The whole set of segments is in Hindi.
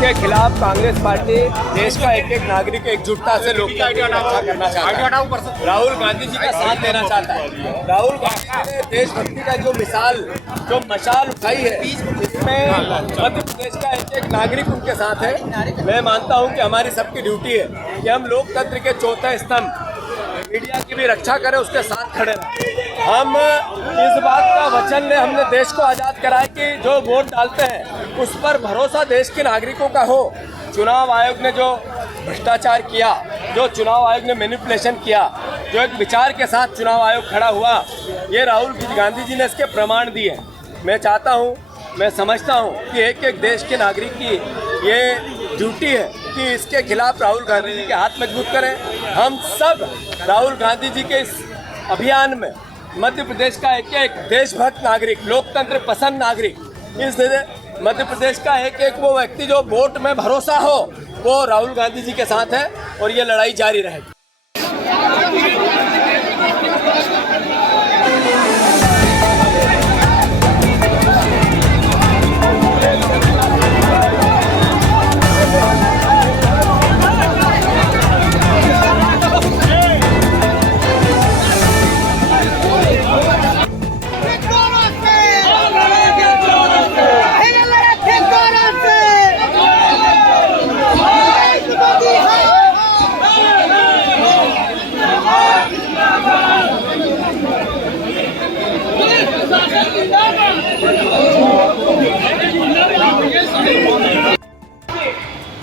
के खिलाफ कांग्रेस पार्टी देश का एक एक नागरिक एकजुटता से लोकतंत्र की रक्षा करना चाहता है। राहुल गांधी जी का साथ देना चाहता है। राहुल गांधी ने देशभक्ति का जो मशाल उठाई है, इसमें मध्य प्रदेश का एक एक नागरिक उनके साथ है। मैं मानता हूं कि हमारी सबकी ड्यूटी है कि हम लोकतंत्र के चौथे स्तंभ मीडिया की भी रक्षा करें, उसके साथ खड़े रहें। हम इस बात का वचन ले, हमने देश को आज़ाद कराया कि जो वोट डालते हैं उस पर भरोसा देश के नागरिकों का हो। चुनाव आयोग ने जो भ्रष्टाचार किया, जो चुनाव आयोग ने मैनिपुलेशन किया, जो एक विचार के साथ चुनाव आयोग खड़ा हुआ, ये राहुल गांधी जी ने इसके प्रमाण दिए। मैं चाहता हूँ, मैं समझता हूँ कि एक एक देश के नागरिक की ये ड्यूटी है कि इसके खिलाफ राहुल गांधी जी के हाथ मजबूत करें। हम सब राहुल गांधी जी के इस अभियान में मध्य प्रदेश का एक एक देशभक्त नागरिक, लोकतंत्र पसंद नागरिक, इस मध्य प्रदेश का एक एक वो व्यक्ति जो वोट में भरोसा हो, वो राहुल गांधी जी के साथ है और ये लड़ाई जारी रहेगी।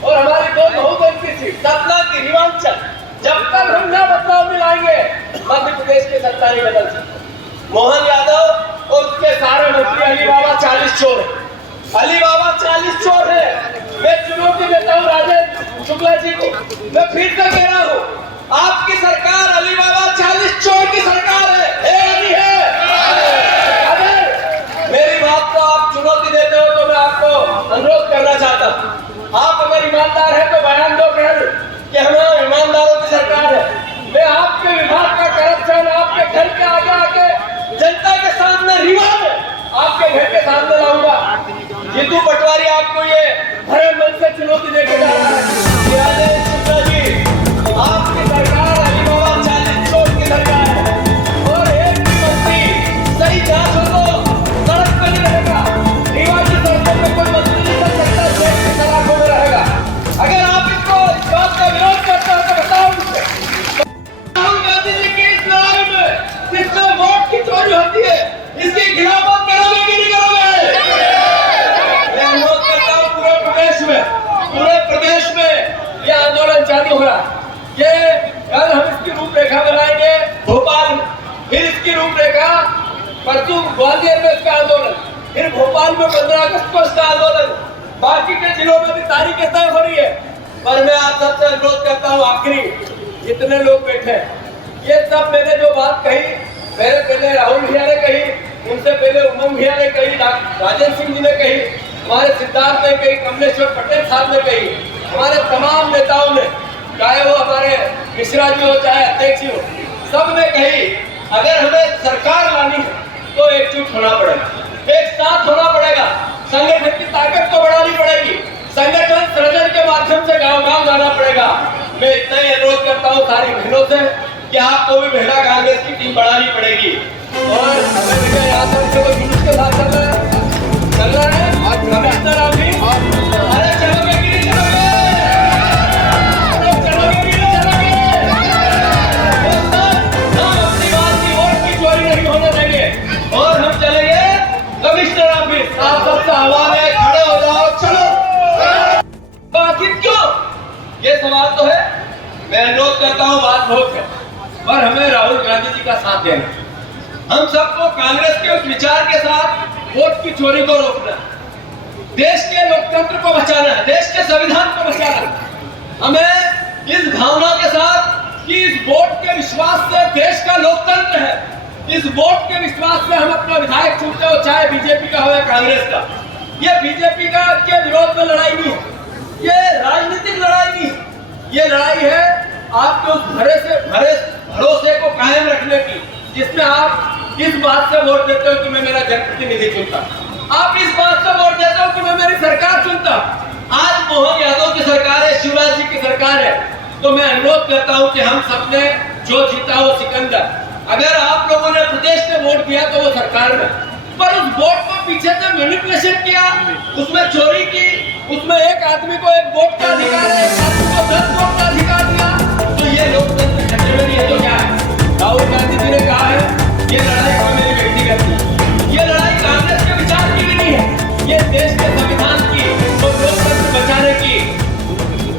और हमारी दो बहुमत की सीट सतना की हिमाचल, जब तक हम ना बदलाव में लाएंगे मध्य प्रदेश की सत्ता नहीं बदल सकती। मोहन यादव और उसके सारे मंत्री अली बाबा 40 चोर है। अली बाबा 40 चोर है। मैं चुनौती देता हूँ राजेंद्र शुक्ला जी को, मैं फिर से कह रहा हूँ, आपकी सरकार अली बाबा 40 चोर की सरकार है नहीं है? अगर मेरी बात को आप चुनौती देते हो तो मैं आपको अनुरोध करना चाहता हूँ, आप अगर ईमानदार है तो बयान दो कि हमारा ईमानदारों की सरकार है। मैं आपके विभाग का करप्शन आपके घर के आगे आके जनता के सामने रीवा में आपके घर के सामने लाऊंगा। जीतू पटवारी आपको ये भरे मन से चुनौती देके जा रहा है। शुक्ला जी, आपकी सरकार अली बाबा 40 चोर की सरकार है और एक भी मंत्री सही जांच हो तो सड़क पर नहीं रहेगा। रीवा की सड़कों पर कोई मंत्री नहीं कर सकता, देश की सलाखों में रहेगा। अगर आप इस बात का विरोध करते हो तो बताओ मुझे। राहुल गांधी जी की इस लड़ाई में जिसमें वोट की चोरी होती है, इसके खिलाफ आप करोगे कि नहीं करोगे? मैं अनुरोध करता हूँ पूरे प्रदेश में यह आंदोलन चालू हो रहा है। ये कल हम इसकी रूपरेखा बनाएंगे भोपाल, फिर इसकी रूपरेखा परसों ग्वालियर में इसका आंदोलन, फिर भोपाल में 15 अगस्त को इसका आंदोलन, बाकी के जिलों में भी तारीखें तय हो रही है। पर मैं आप सबसे अनुरोध करता हूँ, आखिरी जितने लोग बैठे ये सब मैंने जो बात कही, मेरे पहले राहुल भैया ने कही, उनसे पहले उमंग भैया ने कही, राजेंद्र सिंह जी ने कही, हमारे सिद्धार्थ ने कही, कमलेश्वर पटेल साहब ने कही, हमारे तमाम नेताओं ने, चाहे वो हमारे मिश्रा जी हो चाहे अध्यक्ष जी हो, सब ने कही अगर हमें सरकार लानी है तो एकजुट होना पड़ेगा, एक साथ होना पड़ेगा, संगठन की ताकत को बढ़ानी पड़ेगी, संगठन सृजन के माध्यम से गांव-गांव जाना पड़ेगा। मैं इतना ही अनुरोध करता हूँ सारी बहनों से कि आपको भी महिला कांग्रेस की टीम बढ़ानी पड़ेगी। और हमें भी यहाँ से के साथ चल रहा है अरे चलोगे कि नहीं चलोगे? चलोगे कि नहीं चलोगे? हम अपनी बात की वोट की चोरी नहीं होने देंगे और हम चलेंगे कमिश्नर ऑफिस। आप सबसे आह्वान है, खड़े हो जाओ, चलो। सवाल तो है, मैं अनुरोध करता हूँ, बात बहुत है, पर हमें राहुल गांधी जी का साथ देना। हम सबको कांग्रेस के उस विचार के साथ वोट की चोरी को रोकना, देश के लोकतंत्र को बचाना है, देश के संविधान को बचाना है। हमें इस भावना के साथ कि इस वोट के विश्वास से देश का लोकतंत्र है, इस वोट के विश्वास से हम अपना विधायक चुनते हो, चाहे बीजेपी का हो या कांग्रेस का। ये बीजेपी का के विरोध में लड़ाई नहीं है, ये राजनीतिक लड़ाई नहीं है, ये लड़ाई है आपके उस भरोसे को कायम रखने की, जिसमें आप इस बात से वोट देते हो कि मैं मेरा जनप्रतिनिधि चुनता, आप इस बात से वोट देते हो कि मैं मेरी सरकार चुनता। आज मोहन यादव की सरकार है, शिवराज जी की सरकार है, तो मैं अनुरोध करता हूं कि हम सबने जो जीता वो सिकंदर, अगर आप लोगों ने प्रदेश में वोट दिया तो वो सरकार में, पर उस वोट को पीछे से मैनिपुलेशन किया, उसमें चोरी की, उसमें एक आदमी को एक वोट का अधिकार है, एक आदमी को 10 वोट का अधिकार दिया, तो ये लोकतंत्र खतरे में नहीं है तो क्या है? राहुल गांधी जी ने कहा है ये लड़ाई कोई मेरी व्यक्तिगत नहीं, ये लड़ाई कांग्रेस के विचार की भी नहीं है, ये देश के संविधान की और लोकतंत्र बचाने की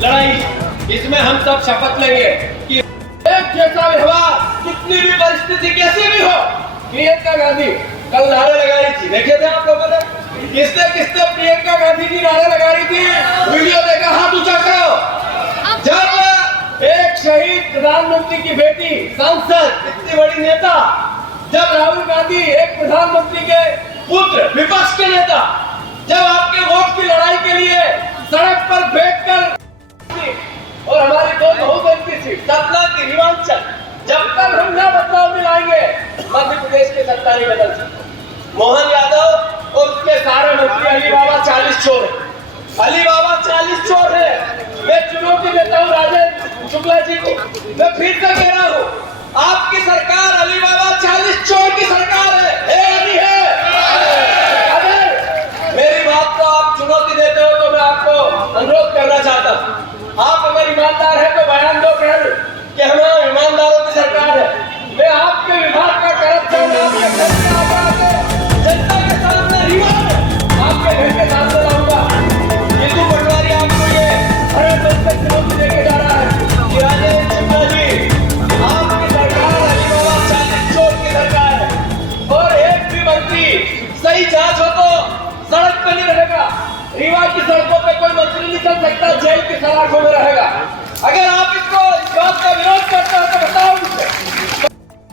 लड़ाई। इसमें हम सब शपथ लेंगे कि एक जैसा व्यवहार, कितनी भी परिस्थिति कैसी भी हो। प्रियंका गांधी कल नारे लगा रही थी, देखे थे आप लोगों ने? किसने प्रियंका गांधी जी नारे लगा रही थी, वीडियो देखा, हाथ ऊंचा करो। जब एक शहीद प्रधानमंत्री की बेटी, सांसद, इतनी बड़ी नेता, जब राहुल गांधी एक प्रधानमंत्री के पुत्र, विपक्ष के नेता, जब आपके वोट की लड़ाई के लिए सड़क पर बैठकर, और हमारी दो बहुमंत्री थी सपना की हिमाचल, जब तक हम न बदलाव दिलाएंगे मध्य प्रदेश की सत्ता नहीं बदल सकती। मोहन यादव और उसके सारे मंत्री अली बाबा 40 चोर है, अली बाबा 40 चोर है। मैं चुनौती देता हूँ राजेंद्र शुक्ला जी को, मैं फिर से कह रहा हूँ, आपकी सरकार अली बाबा 40 चोर की सरकार है। अगर मेरी बात को आप चुनौती देते हो तो मैं आपको अनुरोध करना चाहता हूँ, आप अगर ईमानदार है तो बयान दो कि हमारा ईमानदारों की सरकार है। मैं आपके विभाग का करप्शन, आपके घर के आगे जनता के सामने रिवॉर्ड आपके घर के सामने लाऊंगा। यदु पटवारी आपको ये हर मंच पर चुनौती देके जा रहा है कि राजेंद्र शुक्ला जी, आपकी सरकार अली बाबा 40 चोर की सरकार है, और एक भी मंत्री सही जांच हो तो सड़क पर नहीं रहेगा, रीवा की सड़कों पे कोई मंत्री नहीं चल सकता, जेल की सलाखों में रहेगा। अगर आप इस बात का विरोध करते हो तो बताओ मुझे।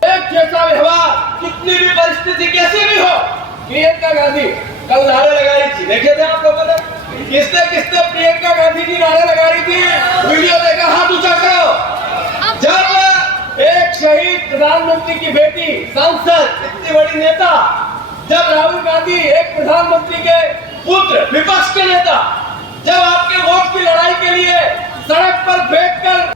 एक जैसा व्यवहार, कितनी भी परिस्थिति कैसी भी हो। प्रियंका गांधी कल नारे लगा रही थी, देखे थे आप लोगों ने? किसने प्रियंका गांधी जी नारे लगा रही थी, वीडियो देखा, हाथ ऊंचा करो। जब एक शहीद प्रधानमंत्री की बेटी, सांसद, इतनी बड़ी नेता, जब राहुल गांधी एक प्रधानमंत्री के पुत्र, विपक्ष के नेता, जब आपके वोट की लड़ाई के लिए सड़क पर बैठकर